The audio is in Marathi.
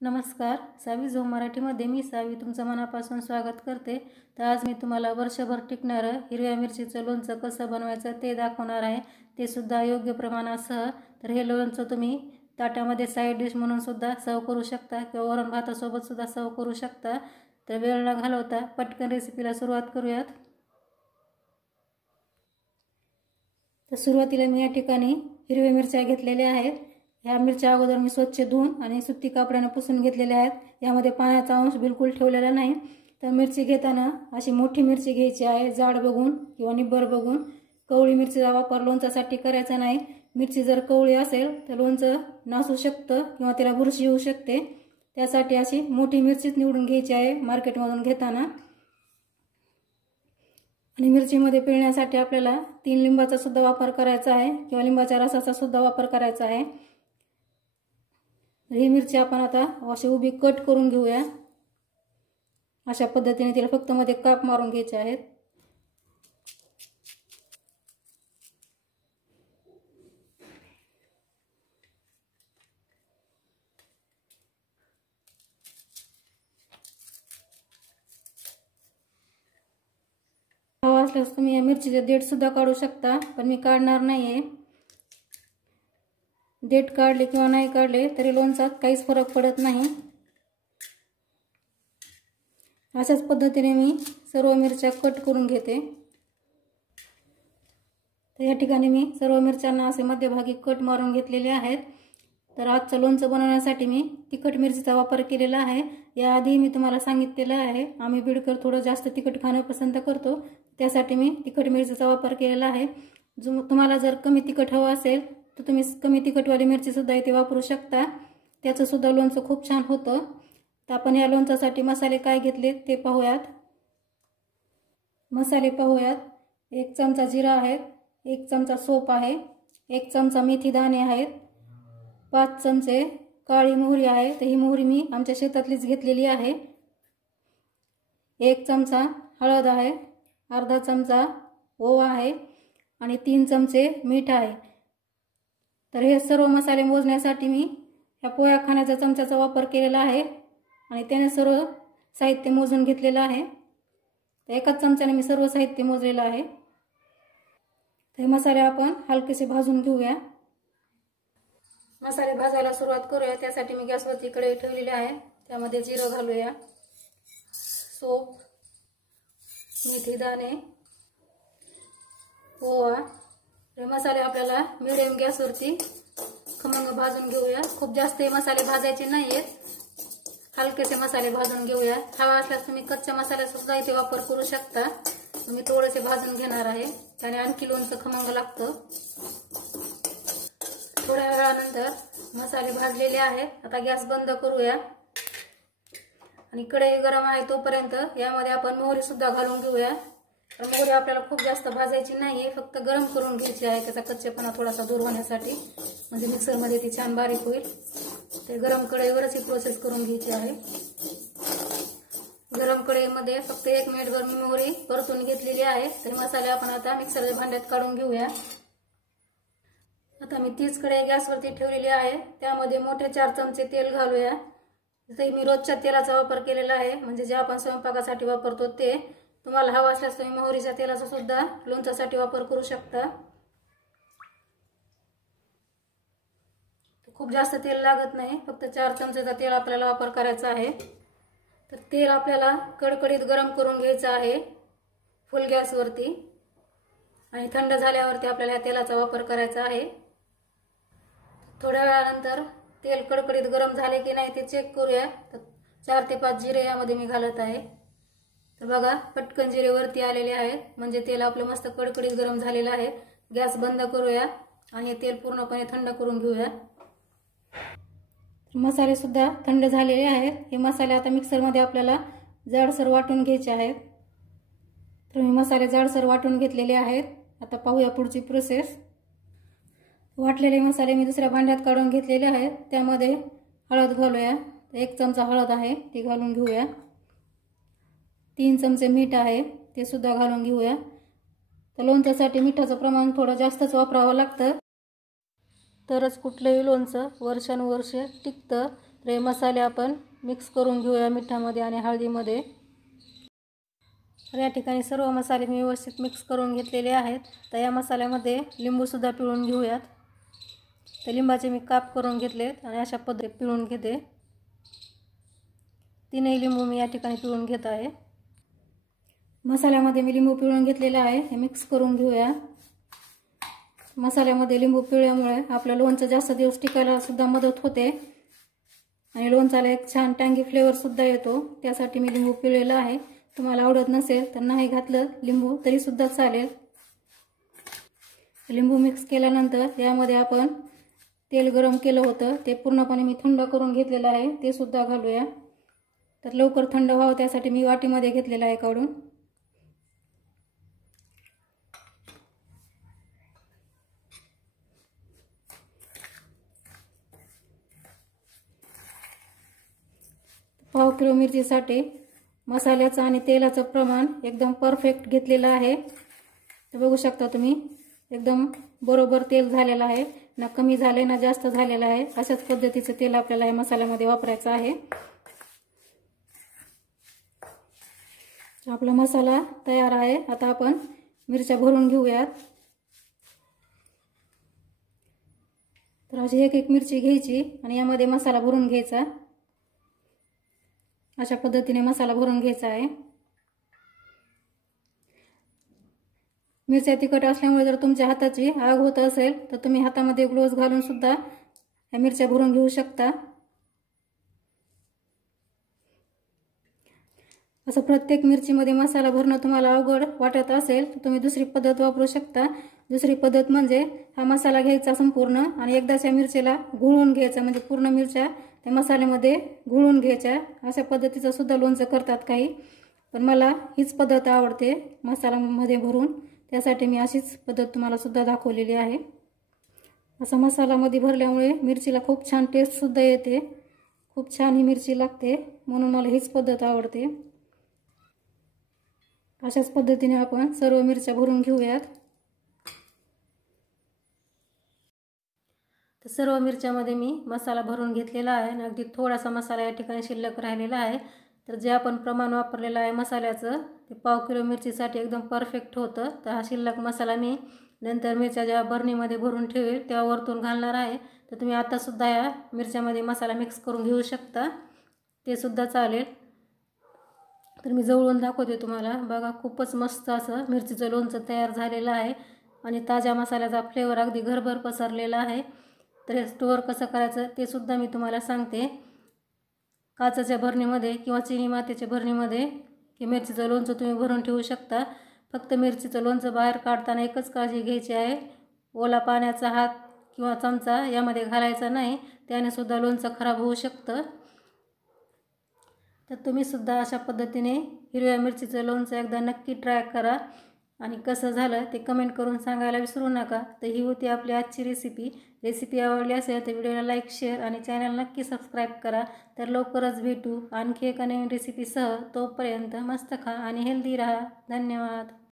नमस्कार, सावी झोम मराठीमध्ये मी सावी तुमचं मनापासून स्वागत करते। तर आज मी तुम्हाला वर्षभर टिकणारं हिरव्या मिरचीचं लोणचं कसं बनवायचं ते दाखवणार आहे, ते सुद्धा योग्य प्रमाणासह। तर हे लोणचं तुम्ही ताटामध्ये साइड डिश म्हणून सुद्धा सर्व करू शकता किंवा वरण भातासोबत सुद्धा सर्व करू शकता। तर वेळ न घालवता पटकन रेसिपीला सुरुवात करूयात। तर सुरुवातीला मी या ठिकाणी हिरव्या मिरच्या घेतलेल्या आहेत। ह्या मिरच्या अगोदर मी स्वच्छ धुवून आणि सुती कापडाने पुसून घेतलेल्या आहेत। यामध्ये पाण्याचा अंश बिलकुल ठेवलेला नाही। तर मिरची घेताना अशी मोठी मिरची घ्यायची आहे, जाड बघून किंवा निब्बर बघून। कवळी मिरचीचा वापर लोणच्यासाठी करायचा नाही। मिरची जर कवळी असेल तर लोणचं नासू शकतं किंवा त्याला बुरशी येऊ शकते। त्यासाठी अशी मोठी मिरचीच निवडून घ्यायची आहे मार्केटमधून घेताना। आणि मिरचीमध्ये पिळण्यासाठी आपल्याला 3 लिंबाचा सुद्धा वापर करायचा आहे किंवा लिंबाच्या रसाचा सुद्धा वापर करायचा आहे। ही मिरची आपण आता अशी उभी कट करून घेऊया। अशा पद्धतीने तिला फक्त मध्ये काप मारून घ्यायचे आहेत। हवा असल्यास तुम्ही या मिरचीचे देठ सुद्धा काढू शकता, पण मी काढणार नाहीये। देठ काढले किंवा नाही काढले तरी लोणच्यात काहीच फरक पडत नाही। अशाच पद्धतीने मी सर्व मिरच्या कट करून घेते। तर या ठिकाणी मी सर्व मिरच्यांना असे मध्यभागी कट मारून घेतलेले आहेत। तर आजचं लोणचं बनवण्यासाठी मी तिखट मिरचीचा वापर केलेला आहे। याआधी मी तुम्हाला सांगितलेलं आहे, आम्ही बीडकर थोडं जास्त तिखट खाणं पसंत करतो, त्यासाठी मी तिखट मिरचीचा वापर केलेला आहे। तुम्हाला जर कमी तिखट हवं असेल तर तुम्ही कमी तिखटवाली मिरची सुद्धा इथे वापरू शकता, त्याचं सुद्धा लोणचं खूप छान होतं। तर आपण या लोणच्यासाठी मसाले काय घेतले ते पाहूयात। मसाले पाहूयात। 1 चमचा जिरा आहे, 1 चमचा सोप आहे, 1 चमचा मेथी दाणे आहेत, 5 चमचे काळी मोहरी आहे। तर ही मोहरी मी आमच्या शेतातलीच घेतलेली आहे। 1 चमचा हळद आहे, अर्धा चमचा ओवा आहे आणि 3 चमचे मीठ आहे। तर हे सर्व मसाले मोजण्यासाठी मी या पोळ्या खाण्याच्या चमच्याचा वापर केलेला आहे आणि त्याने सर्व साहित्य मोजून घेतलेलं आहे। तर एकाच चमच्याने मी सर्व साहित्य मोजलेलं आहे। तर हे मसाले आपण हलकेसे भाजून घेऊया। मसाले भाजायला सुरुवात करूया। त्यासाठी मी गॅसवरती कढई ठेवलेली आहे, त्यामध्ये जिरं घालूया, सोप, मेथी दाणे, ओवा। हे मसाले आपल्याला मीडियम गॅसवरती खमंग भाजून घेऊया। खूप जास्त हे मसाले भाजायचे नाहीयेत, हलकेसे मसाले भाजून घेऊया। हवा असल्यास तुम्ही कच्च्या मसाल्याचा सुद्धा इथे वापर करू शकता। मी थोडेसे भाजून घेणार आहे, त्याने आणखी लोणचं खमंग लागतं। थोड्या वेळानंतर मसाले भाजलेले आहेत। आता गॅस बंद करूया आणि कढई गरम आहे तोपर्यंत यामध्ये आपण मोहरी सुद्धा घालून घेऊया। मोहरी आपल्याला खूप जास्त भाजायची नाहीये, फक्त गरम करून घ्यायची आहे, त्याचा कच्चेपणा थोडासा दूर होण्यासाठी, म्हणजे मिक्सरमध्ये ती छान बारीक होईल। ते गरम कढईवरच ही प्रोसेस करून घ्यायची आहे। गरम कढईमध्ये फक्त 1 मिनिटभर मी मोहरी परतून घेतलेली आहे। तर मसाले आपण आता मिक्सरच्या भांड्यात काढून घेऊया। आता मी तीच कढई गॅसवरती ठेवलेली आहे, त्यामध्ये मोठे 4 चमचे तेल घालूया। इथे मी रोजच्या तेलाचा वापर केलेला आहे, म्हणजे जे आपण स्वयंपाकासाठी वापरतो ते। तुम्हाला हवा असल्यास तुम्ही मोहरीच्या तेलाचा सुद्धा लोणच्यासाठी वापर करू शकता। खूप जास्त तेल लागत नाही, फक्त 4 चमचेचा तेल आपल्याला वापर करायचा आहे। तर तेल आपल्याला कडकडीत गरम करून घ्यायचं आहे फुल गॅसवरती, आणि थंड झाल्यावरती आपल्याला या तेलाचा वापर करायचा आहे। थोड्या वेळानंतर तेल कडकडीत गरम झाले की नाही ते चेक करूया। तर 4 ते 5 जिरे यामध्ये मी घालत आहे। तर बघा, पटकन जिरे वरती आलेले आहेत, म्हणजे तेल आपलं मस्त कडकडीत गरम झालेलं आहे। गॅस बंद करूया आणि हे तेल पूर्णपणे थंड करून घेऊया। मसाले सुद्धा थंड झालेले आहेत। हे मसाले आता मिक्सरमध्ये आपल्याला जाडसर वाटून घ्यायचे आहेत। तर मी मसाले जाडसर वाटून घेतलेले आहेत। आता पाहूया पुढची प्रोसेस। वाटलेले मसाले मी दुसऱ्या भांड्यात काढून घेतलेले आहेत, त्यामध्ये हळद घालूया। 1 चमचा हळद आहे, ती घालून घेऊया। 3 चमचे मीठ आहे, ते सुद्धा घालून घेऊया। तर लोणच्यासाठी मिठाचं प्रमाण थोडं जास्तच वापरावं लागतं, तरच कुठलंही लोणचं वर्षानुवर्षे टिकतं। तर हे मसाले आपण मिक्स करून घेऊया मिठामध्ये आणि हळदीमध्ये. तर या ठिकाणी सर्व मसाले मी व्यवस्थित मिक्स करून घेतलेले आहेत. तर या मसाल्यामध्ये लिंबूसुद्धा पिळून घेऊयात. तर लिंबाचे मी काप करून घेतलेत आणि अशा पद्धतीने पिळून घेते. 3 लिंबू मी या ठिकाणी पिळून घेत आहे. मसाल्यामध्ये मी लिंबू पिळून घेतलेला आहे. हे मिक्स करून घेऊया. मसाल्यामध्ये लिंबू पिळल्यामुळे आपलं लोणचं जास्त दिवस टिकायला सुद्धा मदत होते आणि लोणच्याला एक छान टँगी फ्लेवर सुद्धा येतो. त्यासाठी मी लिंबू पिळलेला आहे. तुम्हाला आवडत नसेल तर नाही घातलं लिंबू तरी सुद्धा चालेल. लिंबू मिक्स केल्यानंतर यामध्ये आपण तेल गरम केलं होतं ते पूर्णपणे मी थंड करून घेतलेलं आहे. ते सुद्धा घालूया. तर लवकर थंड व्हावं त्यासाठी मी वाटीमध्ये घेतलेलं आहे काढून. पाव किलो मिरचीसाठी मसाल्याचं आणि तेलाचं प्रमाण एकदम परफेक्ट घेतलेलं आहे. तर बघू शकता तुम्ही एकदम बरोबर तेल झालेलं आहे. ना कमी झाले ना जास्त झालेलं आहे. अशाच पद्धतीचं तेल आपल्याला या मसाल्यामध्ये वापरायचं आहे. आपला मसाला तयार आहे. आता आपण मिरच्या भरून घेऊयात. तर अशी एक मिरची घ्यायची आणि यामध्ये मसाला भरून घ्यायचा. अशा पद्धतीने मसाला भरून घ्यायचा आहे. मिरच्या तिखट असल्यामुळे जर तुमच्या हाताची आग होत असेल तर तुम्ही हातामध्ये ग्लोव्ज घालून सुद्धा या मिरच्या भरून घेऊ शकता. असं प्रत्येक मिरचीमध्ये मसाला भरणं तुम्हाला अवघड वाटत असेल तर तुम्ही दुसरी पद्धत वापरू शकता. दुसरी पद्धत म्हणजे हा मसाला घ्यायचा संपूर्ण आणि एकदाच्या मिरचीला घुळून घ्यायचा. म्हणजे पूर्ण मिरच्या त्या मसाल्यामध्ये घुळून घ्यायच्या. अशा पद्धतीचं सुद्धा लोणचं करतात काही, पण मला हीच पद्धत आवडते मसाल्यामध्ये भरून. त्यासाठी मी अशीच पद्धत तुम्हाला सुद्धा दाखवलेली आहे. असा मसाल्यामध्ये भरल्यामुळे मिरचीला खूप छान टेस्ट सुद्धा येते. खूप छान ही मिरची लागते, म्हणून मला हीच पद्धत आवडते. अशाच पद्धतीने आपण सर्व मिरच्या भरून घेऊयात. तर सर्व मिरच्यामध्ये मी मसाला भरून घेतलेला आहे आणि अगदी थोडासा मसाला या ठिकाणी शिल्लक राहिलेला आहे. तर जे आपण प्रमाण वापरलेलं आहे मसाल्याचं ते पाव किलो मिरचीसाठी एकदम परफेक्ट होतं. तर हा शिल्लक मसाला मी नंतर मिरच्या जेव्हा बरणीमध्ये भरून ठेवेल तेव्हा वरतून घालणार आहे. तर तुम्ही आतासुद्धा या मिरच्यामध्ये मसाला मिक्स करून घेऊ शकता, ते सुद्धा चालेल. तर मी जवळून दाखवते तुम्हाला. बघा खूपच मस्त असं मिरचीचं लोणचं तयार झालेलं आहे आणि ताज्या मसाल्याचा फ्लेवर अगदी घरभर पसरलेला आहे. तर हे स्टोअर कसं करायचं ते सुद्धा मी तुम्हाला सांगते. काचेच्या भरणीमध्ये किंवा चिनी मातीच्या भरणीमध्ये हे मिरचीचं लोणचं तुम्ही भरून ठेवू शकता. फक्त मिरचीचं लोणचं बाहेर काढताना एकच काळजी घ्यायची आहे, ओला पाण्याचा हात किंवा चमचा यामध्ये घालायचा नाही, त्याने सुद्धा लोणचं खराब होऊ शकतं. तर तुम्ही सुद्धा अशा पद्धतीने हिरव्या मिरचीचं लोणचं एकदा नक्की ट्राय करा आणि कसं झालं ते कमेंट करून सांगायला विसरू नका. तर ही होती आपली आजची रेसिपी आवडली असेल तर व्हिडिओला लाईक, शेअर आणि चॅनल नक्की सबस्क्राईब करा. तर लवकरच भेटू आणखी एका नवीन रेसिपीसह. तोपर्यंत मस्त खा आणि हेल्दी राहा. धन्यवाद.